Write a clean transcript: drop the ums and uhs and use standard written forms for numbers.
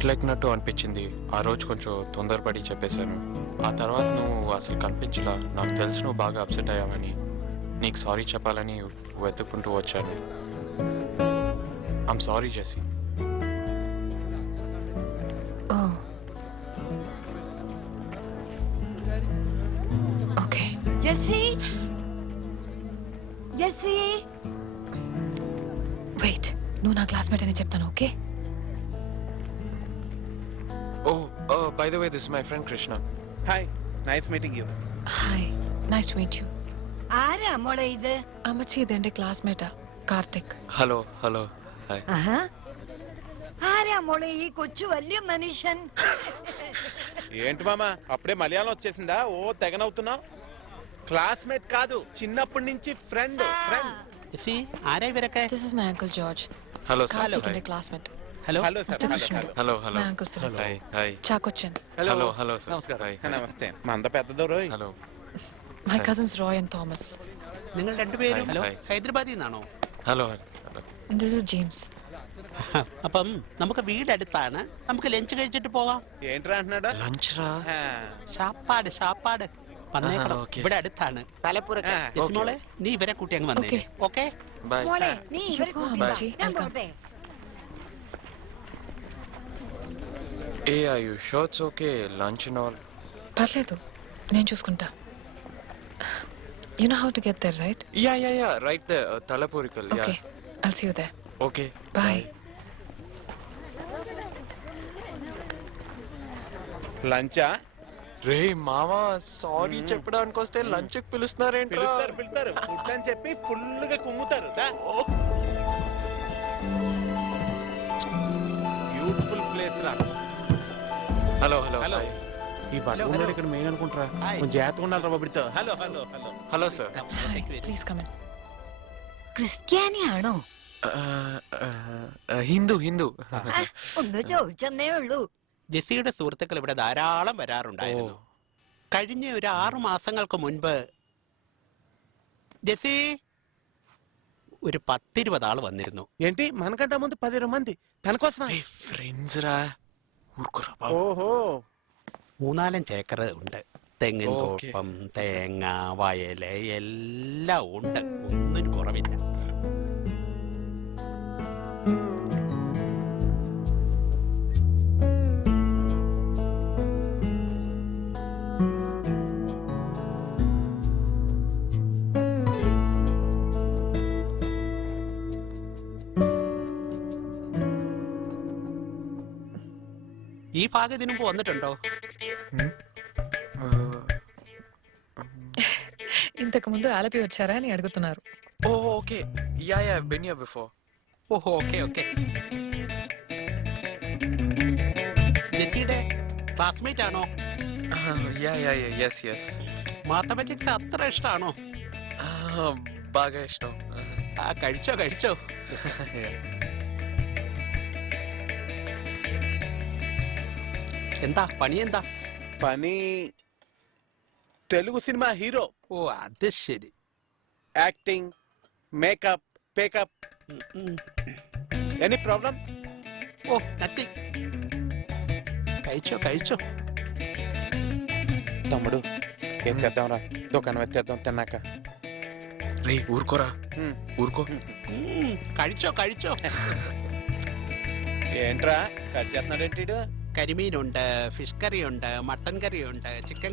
మెంటలెక్కినట్టు అనిపించింది. ఆ రోజు కొంచెం తొందరపడి చెప్పేశాను. ఆ తర్వాత నువ్వు అసలు కనిపించలా. నాకు తెలుసు నువ్వు బాగా అప్సెట్ అయ్యావని. నీకు సారీ చెప్పాలని వెతుక్కుంటూ వచ్చాను. I'm sorry Jessie. Okay Jessie, Jessie, wait, నువ్వు నా క్లాస్మేట్ అని చెప్తాను. Okay? Oh, by the way, this is my friend Krishna. Hi, nice meeting you. Hi, nice to meet you. ആരാ മോളെ ഇത്? അമ്മച്ചി, ഇത് എന്റെ ക്ലാസ്മേറ്റാ, കാർത്തിക്. Hello. Hi. ആഹാ. ആരാ മോളെ ഈ കൊച്ചു വലിയ മനുഷ്യൻ? ఏంటి మామ అప్పుడే మలయాళం వచ్చేసిందా? ఓ తెగనవుతున్నావు. క్లాస్మేట్ కాదు, చిన్నప్పటి నుంచి ఫ్రెండ్. ആരാ ഇവരൊക്കെ? This is my uncle George. Hello, sir. Karthik Hi. എന്റെ classmate. Hello hello sir. Mr. Hello Krishna. Hello Hello. My uncle Philip. Hi. చాకొచ్చన్. Hello, sir. నమస్కారం. Hi. నమస్తే. మంద పెద్దదో రోయ్. Hello. My Hi. cousins Roy and Thomas. നിങ്ങൾ രണ്ടുപേരും Hi. ഹൈദരാബാദിൽ നിന്നാണോ? Hello. And this is James. അപ്പം നമുക്ക് വീടടുത്താണ്, നമുക്ക് ലഞ്ച് കഴിച്ചിട്ട് പോകാം. ఏంట్రా అంటున్నాడా? Lunch ra? ഷാപ്പാട് വന്നേക്കണം. okay. ഇവിടെ അടുത്താണ്. ആ, യസ്മോളെ, നീ ഇവരെ കൂട്ടി അങ്ങ് വന്നേ. Okay. ഓക്കെ? Bye. മോളെ നീ ഇവരെ ശുഭം, കൂട്ടി വാ. അമ്മച്ചി. ഞാൻ Welcome. പോട്ടെ. Hey, are you sure it's okay? Lunch and all? పర్లేదు, నేను చూసుకుంటా. You know how to get there, right? Yeah. Right there. Talapurikal. Okay, Yeah. I'll see you there. Okay. Bye. లంచా? రే మామా, సారీ చెప్పడానికి వస్తే లంచ్ కి పిలుస్తున్నారేంట్రా? పిలుస్తారు. Food అని చెప్పి ఫుల్ గా కుమ్ముతారు. బ్యూటిఫుల్ ప్లేస్ రా. హలో. Hello. ఈ బట్టలు ఇక్కడ మెయిన్ అనుకుంటారా? Hi. కొంచెం జాగ్రత్తగా ఉండాలి రా బాబుడితో. Hello. Hello sir. Hi, please come in. ക്രിസ്ത്യാനിയാണോ? ഹിന്ദു. ഒന്ന് ചോദിച്ചെന്നേ ഉള്ളൂ. ജെസ്സിയുടെ സുഹൃത്തുക്കൾ ഇവിടെ ധാരാളം വരാറുണ്ടായിരുന്നു. കഴിഞ്ഞ ഒരു 6 മാസങ്ങൾക്ക് മുൻപ് జెస్సీ ഒരു 10-20 ആള് വന്നിരുന്നു. ఏంటి మనకంటే ముందు 10 మంది తన కోసం? ఫ్రెండ్స్ రా, ఊరుకోరా బాబు. ఓహో, 3-4 ഏക്കർ ഉണ്ട്. തെങ്ങിൻ Okay. തോട്ടം, തേങ്ങ, വയല് എല്ലാം ഉണ്ട്. ഒന്നിനും കുറവില്ല. ഈ ഭാഗം ഇതിനു മുമ്പ് വന്നിട്ടുണ്ടോ? ఇంతకు ముందు ఆలపి వచ్చారా అని అడుగుతున్నారు. Okay. Yeah Ben here before. ഓഹോ, ഓക്കെ. ജെസ്സിയുടെ ക്ലാസ്മേറ്റ് ആണോ? Yeah yes. മാത്തമാറ്റിക്സ് അത്ര ഇഷ്ടമാണോ? బాగా ఇష్టం. കഴിച്ചോ. എന്താ പണി? పని తెలుగు సినిమా హీరో. ഓ, അത് ശരി. Acting, makeup, packup. Any problem? ഓ, నథింగ్. കഴിച്ചോ. తమ్ముడు ఎత్తేద్దాంరా, దుకాణం ఎత్తేద్దాం తిన్నాక. రే ఊరుకోరా. ఊరుకో. കഴിച്ചോ. ఏంట్రా కట్ చేస్తున్నాడేంటి? കരിമീനുണ്ട്, ഫിഷ് കറി ഉണ്ട്, മട്ടൻ കറി ഉണ്ട്, ചിക്കൻ